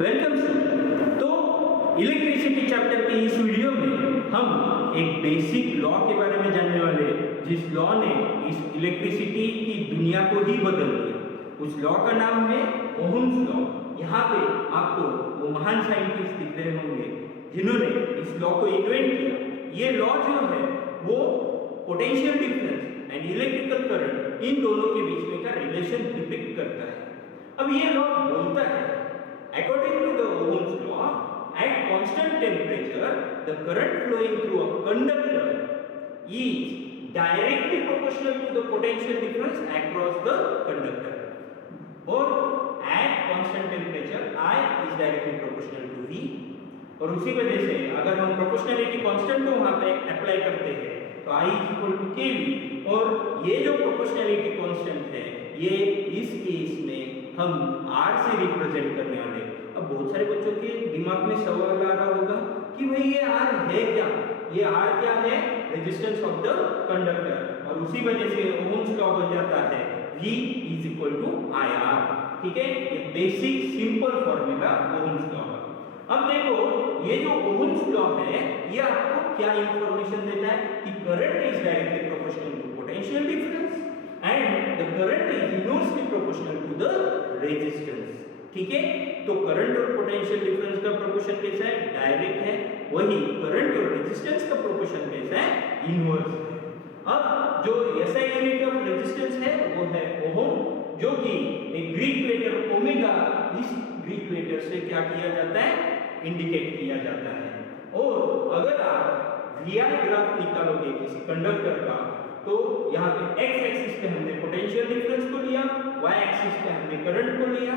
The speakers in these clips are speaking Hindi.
Welcome student. तो इलेक्ट्रिसिटी चैप्टर के इस वीडियो में हम एक बेसिक लॉ के बारे में जानने वाले हैं, जिस लॉ ने इस इलेक्ट्रिसिटी की दुनिया को ही बदल दिया। उस लॉ का नाम है ओहम्स लॉ। यहाँ पे आपको वो महान साइंटिस्ट दिख रहे होंगे जिन्होंने इस लॉ को इन्वेंट किया। ये लॉ जो है वो potential difference and electrical current in दोनों के बीच में का रिलेशन डिपिक्ट करता है। अब ये लॉ बोलता है, according to the Ohm's law, at constant temperature, the current flowing through a conductor is directly proportional to the potential difference across the conductor. Or at constant temperature, I is directly proportional to V. और उसी वजह से अगर हम प्रोपोर्शनलिटी कांस्टेंट को वहां पे अप्लाई करते हैं तो I is equal to kV। और ये जो प्रोपोर्शनलिटी कांस्टेंट है ये इस केस में हम R से रिप्रेजेंट करने वाले। अब बहुत सारे बच्चों के दिमाग में सवाल आ रहा होगा कि भाई ये R है क्या? ये R क्या है? Resistance of the conductor. और उसी वजह से ओहम्स लॉ बन जाता है V is equal to IR। ठीक है, ये basic simple formula Ohm's law का। अब देखो ये जो ओहम्स लॉ है ये आपको क्या इंफॉर्मेशन देता है कि current is directly proportional to potential difference and the current is inversely proportional to the resistance. ठीक है, तो करंट और पोटेंशियल डिफरेंस का प्रोपोर्शन कैसा है? डायरेक्ट है। वही करंट और रेजिस्टेंस का प्रोपोर्शन कैसा है? इनवर्स है। अब जो SI यूनिट ऑफ रेजिस्टेंस है वो है ओहम, जो कि एक ग्रीक लेटर ओमेगा, इस ग्रीक लेटर से क्या किया जाता है? इंडिकेट किया जाता है। और अगर आप VI ग्राफ निकालोगे किसी कंडक्टर का तो यहाँ पे x एक्सिस पे हमने पोटेंशियल डिफरेंस को लिया, y एक्सिस पे हमने करंट को लिया,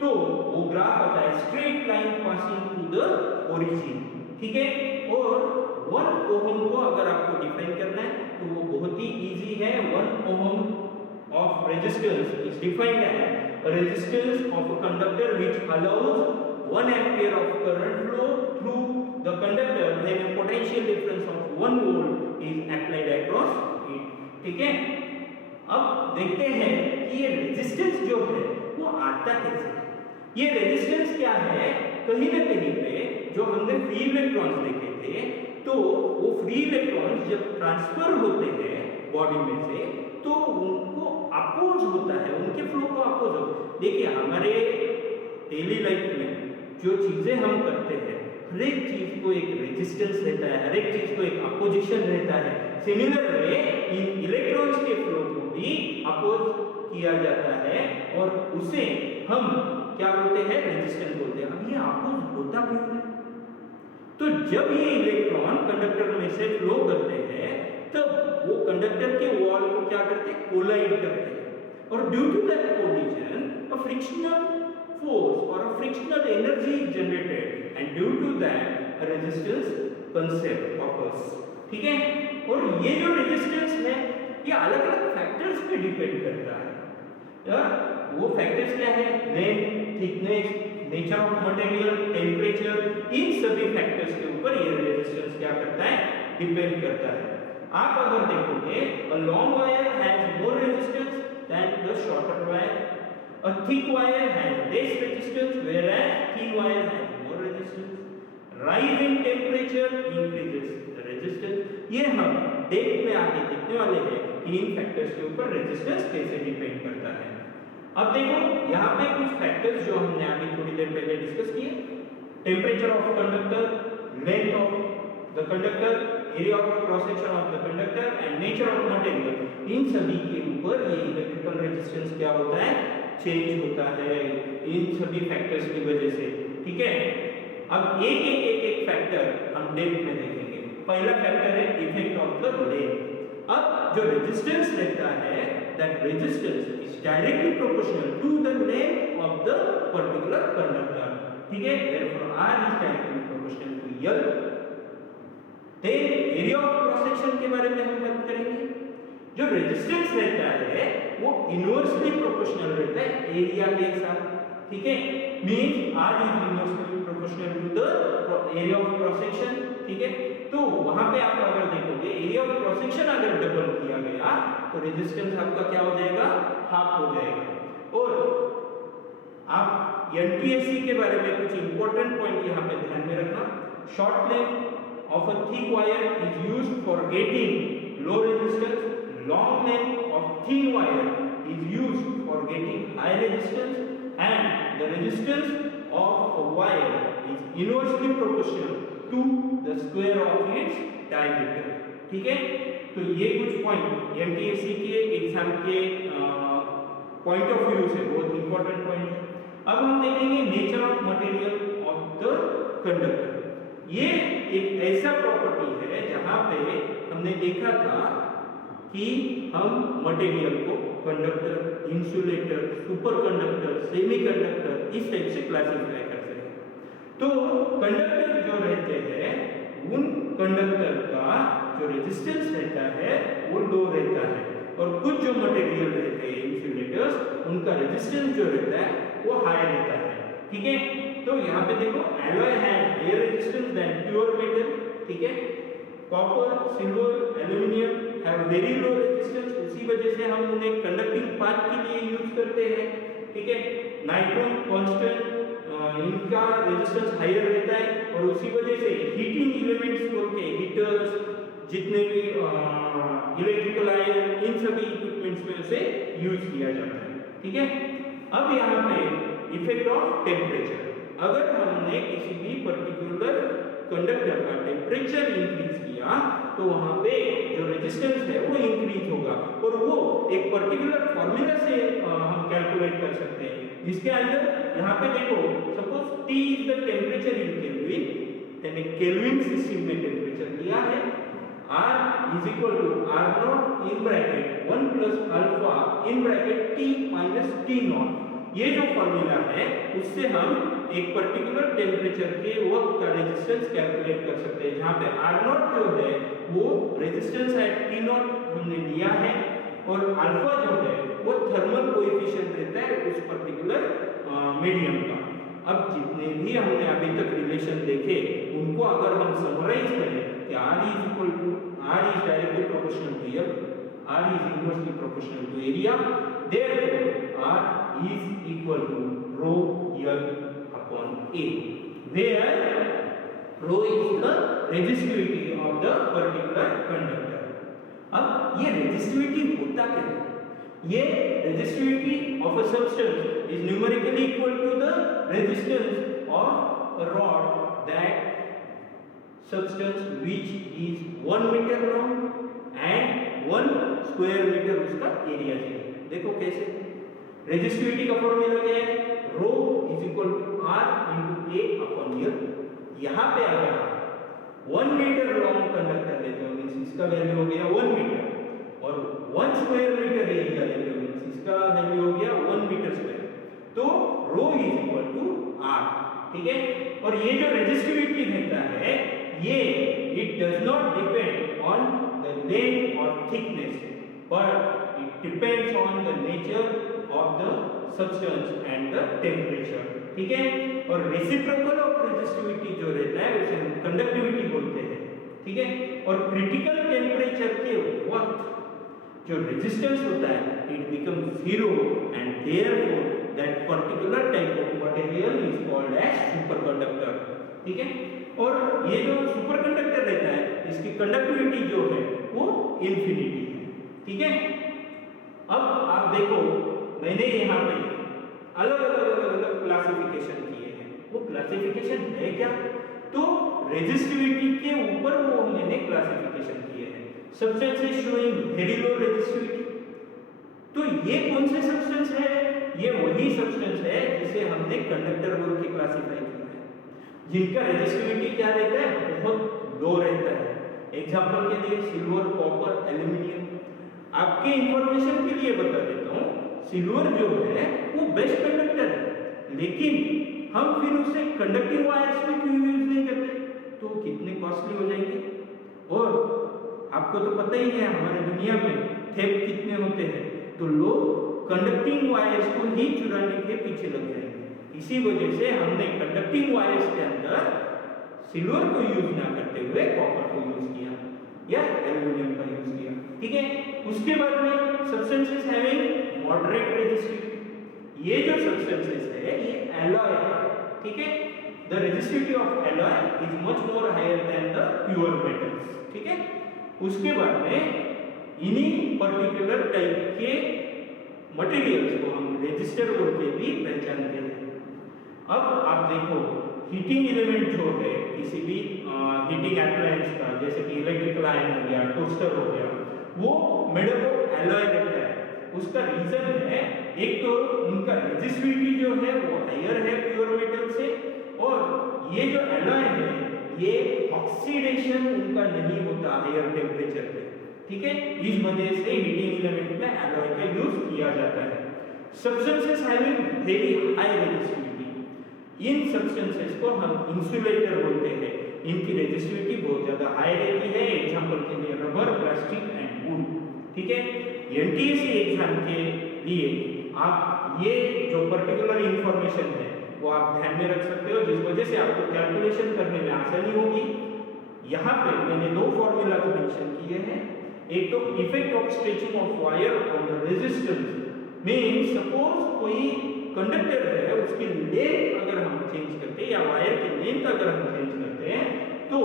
तो वो ग्राफ आता है straight line passing through the origin. ठीक है, और 1 ओहम को अगर आपको डिफाइन करना है तो वो बहुत ही इजी है। 1 ohm of resistance is defined as a resistance of a conductor which allows 1 ampere of current flow through the conductor when a potential difference of 1 volt is applied across it। ठीक है, अब देखते हैं कि ये रेजिस्टेंस जो है वो आता कैसे है। ये रेजिस्टेंस क्या है? कहीं ना कहीं पे जो हमने फ्री इलेक्ट्रॉन्स देखे थे तो वो फ्री इलेक्ट्रॉन्स जब ट्रांसफर होते हैं बॉडी में से तो उनको अपोज होता है, उनके फ्लो को अपोज होता है। देखिए हमारे डेली लाइफ में जो चीजें हम करते हैं हर एक चीज को एक रेजिस्टेंस रहता है, हर एक चीज को एक अपोजिशन रहता है। सिमिलर वे इन इलेक्ट्रॉन्स के फ्लो को भी अपोज किया जाता है और उसे हम क्या बोलते हैं? रेजिस्टेंस बोलते हैं। अब ये अपोज होता क्यों है? तो जब ये इलेक्ट्रॉन कंडक्टर में से फ्लो करते हैं तब वो कंडक्टर के वॉल को क्या करते हैं? कोलाइड करते हैं। और due to that collision a frictional force or a frictional energy is generated and due to that a resistance concept occurs। ठीक है, और ये जो रेजिस्टेंस है ये अलग अलग फैक्टर्स पे डिपेंड करता है। वो फैक्टर्स क्या है? Length, thickness, nature of material, temperature, इन सभी फैक्टर्स के ऊपर ये रेजिस्टेंस क्या करता है? डिपेंड करता है। आप अगर देखोगे a long wire has more resistance than the shorter wire। A thick wire has less resistance whereas thin wire has more resistance। Rise in temperature increases the resistance। ये हम डेट में आगे देखने वाले हैं कि इन फैक्टर्स के ऊपर रेजिस्टेंस कैसे डिपेंड करता है। अब देखो यहाँ पे कुछ फैक्टर्स जो हमने अभी थोड़ी देर पहले डिस्कस किए, temperature of conductor, length of the conductor, area of cross section of the conductor and nature of material, इन सभी के ऊपर ये इलेक्ट्रिकल रेजिस्टेंस क्या होता है? चेंज होता है इन सभी फैक्टर्स की वजह से। ठीक है, अब एक फैक्टर हम डेप्थ में देखेंगे। पहला फैक्टर है इफेक्ट ऑफ द लेंथ। अब जो रेजिस्टेंस रहता है that resistance is directly proportional to the length of the particular conductor. ठीक है, therefore R is directly proportional to L। Then area of cross section के बारे में हम बात करेंगे। जो रेजिस्टेंस रहता है वो इनवर्सली प्रोपोर्शनल रहता है एरिया के साथ। ठीक है, means R is inversely proportional to the area of cross section. ठीक है, तो वहां पे आप अगर देखोगे एरिया ऑफ क्रॉस सेक्शन अगर डबल किया गया तो रेजिस्टेंस आपका क्या हो जाएगा? हाफ हो जाएगा। और आप एनटीएससी के बारे में कुछ इंपॉर्टेंट पॉइंट यहाँ पे ध्यान में रखना। Short length of a thick wire is used for getting low resistance, long length of thin wire is used for getting high resistance, and the resistance of a wire is inversely proportional to the square of its diameter। ठीक है, तो ये कुछ पॉइंट एमटीएससी के एग्जाम के पॉइंट ऑफ व्यू से बहुत इंपॉर्टेंट पॉइंट है। अब हम देखेंगे nature of material of the conductor. ये एक ऐसा प्रॉपर्टी है जहां पे हमने देखा था कि हम मटेरियल को conductor, insulator, super conductor, semiconductor इस टाइप से क्लासिफाई करते हैं। तो कंडक्टर जो रहते हैं उन कंडक्टर का जो रेजिस्टेंस रहता है वो लो रहता है, और कुछ जो मटेरियल रहते हैं इंसुलेटर्स उनका रेजिस्टेंस जो रहता है वो हाई रहता है। ठीक है, तो यहाँ पे देखो alloy have higher resistance than pure metal. ठीक है, copper, silver, aluminium have very low resistance, उसी वजह से हम उन्हें कंडक्टिंग पार्ट के लिए यूज करते हैं। ठीक है, नाइट्रोन, कांस्टेंट, इनका रेजिस्टेंस हायर रहता है, और उसी वजह से हीटिंग एलिमेंट्स बोल के हीटर्स, जितने भी इलेक्ट्रिकल आयरन, इन सभी इक्विपमेंट्स में उसे यूज किया जाता है। ठीक है, अब यहाँ पे इफेक्ट ऑफ टेम्परेचर, अगर हमने किसी भी पर्टिकुलर कंडक्टर का टेम्परेचर इंक्रीज किया तो वहां पे जो रेजिस्टेंस है वो इंक्रीज होगा, और वो एक पर्टिकुलर फॉर्मूला से हम कैलकुलेट कर सकते हैं, जिसके अंदर यहाँ पे देखो suppose T is the temperature in kelvin, यानी केल्विन सिस्टम में टेम्परेचर दिया है, R is equal to R naught in bracket 1 plus alpha in bracket T minus T naught। ये जो फॉर्मूला है उससे हम एक पर्टिकुलर टेम्परेचर के वक्त का रेजिस्टेंस कैलकुलेट कर सकते हैं, जहाँ पे R naught जो है वो रेजिस्टेंस है, T naught हमने लिया है, और अल्फा जो है वो थर्मल कोएफिशिएंट रहता है उस पर्टिकुलर मीडियम का। अब जितने भी हमने अभी तक रिलेशन देखे उनको अगर हम समराइज करें कि R is directly proportional to L, R is inversely proportional to area, therefore R is equal to rho L upon A, where rho is the resistivity of the particular conductor। अब ये resistivity होता क्या है? ये resistivity of a substance is numerically equal to the resistance of a rod, that substance which is 1 meter long and 1 square meter उसका एरिया चाहिए। देखो कैसे रेजिस्टिविटी का फॉर्मूला क्या है, rho is equal to R into A upon L. यहाँ पे अगर आप 1 मीटर लॉन्ग कंडक्टर लेते हो मीन्स इसका वैल्यू हो गया 1 मीटर, और 1 स्क्वायर मीटर एरिया लेते हो मीन्स इसका वैल्यू हो गया 1 मीटर स्क्वायर, तो रो इज इक्वल टू आर। ठीक है, और ये जो रेजिस्टिविटी रहता है ये it does not depend on the length or thickness, but it depends on the nature of the substance and the temperature। ठीक है, और रेसिप्रोकल ऑफ रेजिस्टिविटी जो रहता है उसे हम कंडक्टिविटी बोलते हैं। ठीक है, और क्रिटिकल टेम्परेचर के वक्त जो रेजिस्टेंस होता है it becomes zero, and therefore that particular type of material is called as superconductor। ठीक है, और ये जो सुपर कंडक्टर रहता है इसकी कंडक्टिविटी जो है वो इंफिनिटी है। ठीक है, अब आप देखो मैंने यहाँ पे अलग अलग क्लासिफिकेशन किए हैं, वो क्लासिफिकेशन है क्या, तो रेजिस्टिविटी के ऊपर वो मैंने क्लासिफिकेशन किए हैं। Substances showing very low resistivity, तो ये कौन से सब्सटेंस है, ये वही सब्सटेंस है जिसे हमने कंडक्टर बोल के क्लासिफाई किया है, जिनका रेजिस्टिविटी क्या रहता है, बहुत लो रहता है। एग्जांपल के लिए सिल्वर, कॉपर, एल्यूमिनियम। आपके इंफॉर्मेशन के लिए बता देता हूँ, सिल्वर जो है वो बेस्ट कंडक्टर है, लेकिन हम फिर उसे कंडक्टिंग वायर्स में क्यों यूज नहीं करते, तो कितने कॉस्टली हो जाएंगे। और आपको तो पता ही है हमारे दुनिया में थेफ्ट कितने होते हैं, तो लोग कंडक्टिंग वायर्स को ही चुराने के पीछे लग जाएंगे। इसी वजह से हमने कंडक्टिंग वायर्स के अंदर सिल्वर को यूज ना करते हुए कॉपर को यूज किया या एल्यूमिनियम का यूज किया। ठीक है, उसके बाद में सब्सटेंसेस हैविंग मॉडरेट रेजिस्टिविटी, ये जो सब्सटेंसेस है ये एलॉय है, ठीक है। The resistivity of alloy is much more higher than the pure metals, ठीक है। उसके बाद में इन्हीं पर्टिकुलर टाइप के मटेरियल्स को हम रेजिस्टर बोल के भी पहचानते हैं। अब आप देखो हीटिंग एलिमेंट जो है किसी भी हीटिंग एप्लायंस का, जैसे कि इलेक्ट्रिकल आयरन हो गया, टोस्टर हो गया, वो मेड अप ऑफ एलॉय रहता है। उसका रीजन है एक तो उनका रेजिस्टिविटी जो है वो हायर है प्योर मेटल से, और ये जो एलॉय है ये ऑक्सीडेशन उनका नहीं होता हायर टेम्परेचर पे, ठीक है। इस वजह से हीटिंग एलिमेंट में एलॉय का यूज किया जाता है। Substances having very high resistivity, इन सब्सटेंसेस को हम इंसुलेटर बोलते हैं। इनकी रेजिस्टिविटी बहुत ज्यादा हाई रहती है। एग्जांपल के लिए रबर, प्लास्टिक एंड वुड, ठीक है। एनटीएससी एग्जाम के लिए आप ये जो पर्टिकुलर इंफॉर्मेशन है वो आप ध्यान में रख सकते हो, जिस वजह से आपको कैलकुलेशन करने में आसानी होगी। यहाँ पे मैंने दो फॉर्मूला मेंशन किए हैं। एक तो effect of stretching of wire on the resistance, means suppose कोई कंडक्टर है उसकी लेंथ अगर हम चेंज करते हैं या वायर की लेंथ अगर हम चेंज करते हैं तो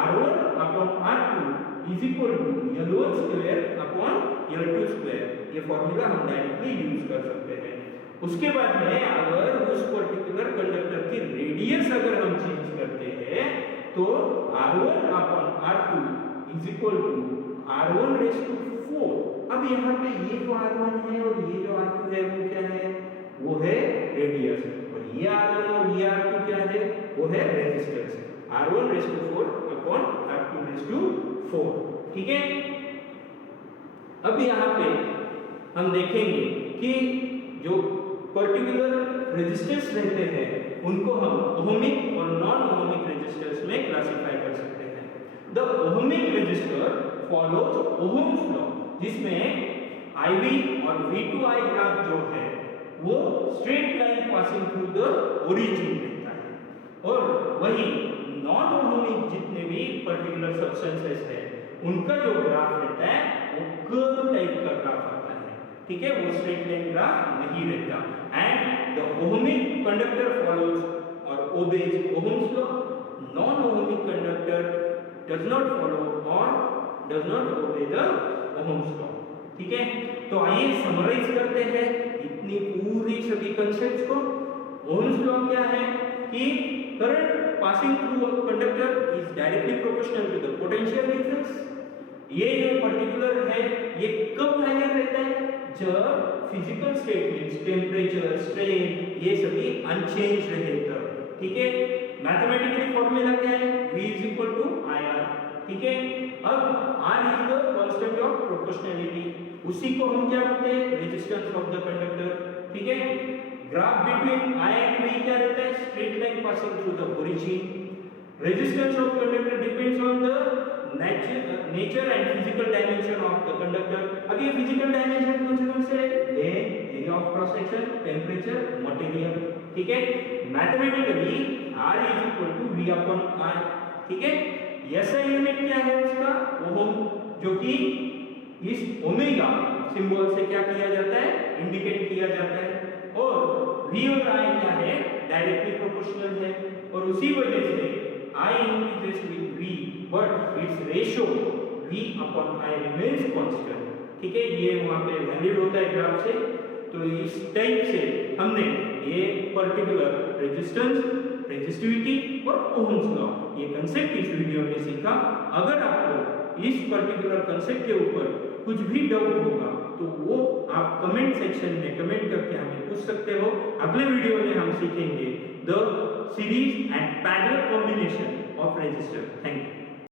R1 upon R2 is equal to L1 square upon L2 square. ये फॉर्मूला हम डायरेक्टली यूज कर सकते हैं। उसके बाद में अगर उस पर्टिकुलर कंडक्टर की रेडियस अगर हम चेंज करते हैं तो R1 upon R2 is equal to R1 raise to 4। अब यहाँ पे ये जो R1 है और ये जो R2 है वो क्या है, वो है रेडियस, और ये R1 और ये R2 क्या है, वो है resistance. R1 raise to 4 upon R2 raise to 4, ठीक है। अब यहाँ पे हम देखेंगे कि जो पर्टिकुलर रेजिस्टेंस रहते हैं उनको हम ओहमिक और नॉन ओहमिक रेजिस्टेंस में क्लासिफाई कर सकते हैं। The ohmic resistor follows Ohm's law, जिसमें IV और V2I ग्राफ जो है वो straight line passing through the origin रहता है, और वही नॉन ओहमिक जितने भी पर्टिकुलर सब्सटेंसेस है उनका जो ग्राफ रहता है वो कर्व टाइप का ग्राफ आता है, ठीक है। वो स्ट्रेट लाइन ग्राफ नहीं रहता। And the ohmic conductor follows और obeys Ohm's law, non ohmic conductor does not follow और does not obey the Ohm's law, ठीक है। तो आइए समराइज करते हैं इतनी पूरी सभी कांसेप्ट्स को। ओहम्स लॉ क्या है कि current passing through a conductor is directly proportional to the potential difference. ये जो पर्टिकुलर है ये कब हायर रहता है, जब physical state means temperature, strain ये सभी अनचेंज रहे तब, ठीक है। मैथमेटिकली फॉर्मूला क्या है, V is equal to IR, ठीक है। अब R is the constant of proportionality, उसी को हम क्या बोलते हैं, रेजिस्टेंस ऑफ द कंडक्टर, ठीक है। Graph between I and V क्या रहता है, straight line passing through the origin. Resistance of conductor depends on the nature and physical dimension of the conductor. अब ये फिजिकल डायमेंशन कौन से है, length, area of cross section, temperature, material, ठीक है। Mathematically R is equal to V upon I, ठीक है। SI यूनिट क्या है उसका, ओम, जो कि इस ओमेगा सिंबल से क्या किया जाता है, इंडिकेट किया जाता है। और V और I क्या है, डायरेक्टली प्रोपोर्शनल है, और उसी वजह से I increases with V but its ratio V upon I remains constant, ठीक है। ये वहाँ पे वैलिड होता है ग्राफ से। तो इस टाइप से हमने ये पर्टिकुलर रेजिस्टेंस, रेजिस्टिविटी और ओहम्स लॉ ये कंसेप्ट इस वीडियो में सीखा। अगर आपको इस पर्टिकुलर कंसेप्ट के ऊपर कुछ भी डाउट होगा तो वो आप कमेंट सेक्शन में कमेंट करके हमें पूछ सकते हो। अगले वीडियो में हम सीखेंगे the series and parallel combination of resistor. Thank you.